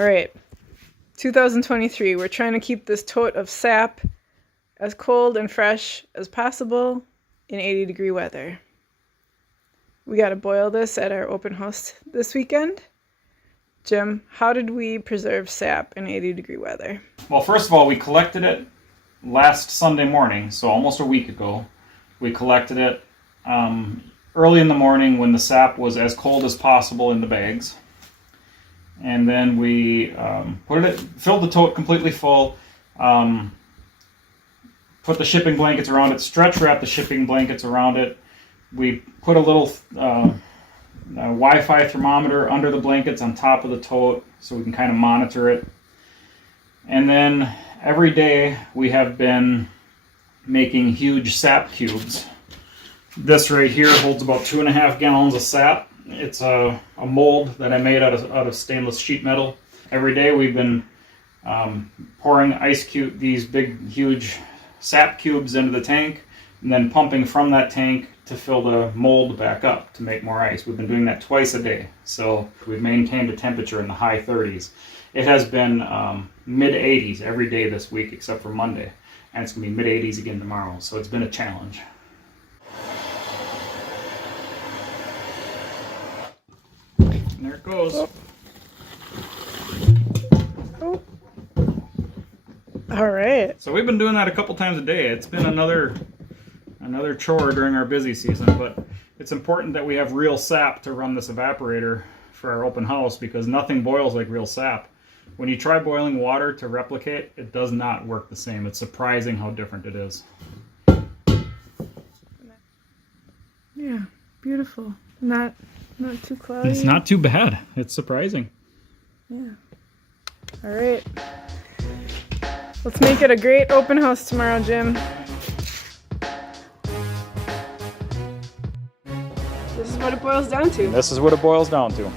All right, 2023. We're trying to keep this tote of sap as cold and fresh as possible in 80-degree weather. We got to boil this at our open house this weekend. Jim, how did we preserve sap in 80-degree weather? Well, first of all, we collected it last Sunday morning, so almost a week ago. We collected it early in the morning when the sap was as cold as possible in the bags. And then we filled the tote completely full, put the shipping blankets around it, stretch wrapped the shipping blankets around it. We put a little Wi-Fi thermometer under the blankets on top of the tote so we can kind of monitor it. And then every day we have been making huge sap cubes. This right here holds about 2.5 gallons of sap. It's a mold that I made out of stainless sheet metal. Every day we've been pouring these big, huge sap cubes into the tank, and then pumping from that tank to fill the mold back up to make more ice. We've been doing that twice a day, so we've maintained a temperature in the high 30s. It has been mid 80s every day this week except for Monday, and it's going to be mid 80s again tomorrow, so it's been a challenge. And there it goes. Oh. All right. So we've been doing that a couple times a day. It's been another chore during our busy season, but it's important that we have real sap to run this evaporator for our open house because nothing boils like real sap. When you try boiling water to replicate, it does not work the same. It's surprising how different it is. Yeah, beautiful. Not too cloudy. It's not too bad. It's surprising. Yeah. All right. Let's make it a great open house tomorrow, Jim. This is what it boils down to. This is what it boils down to.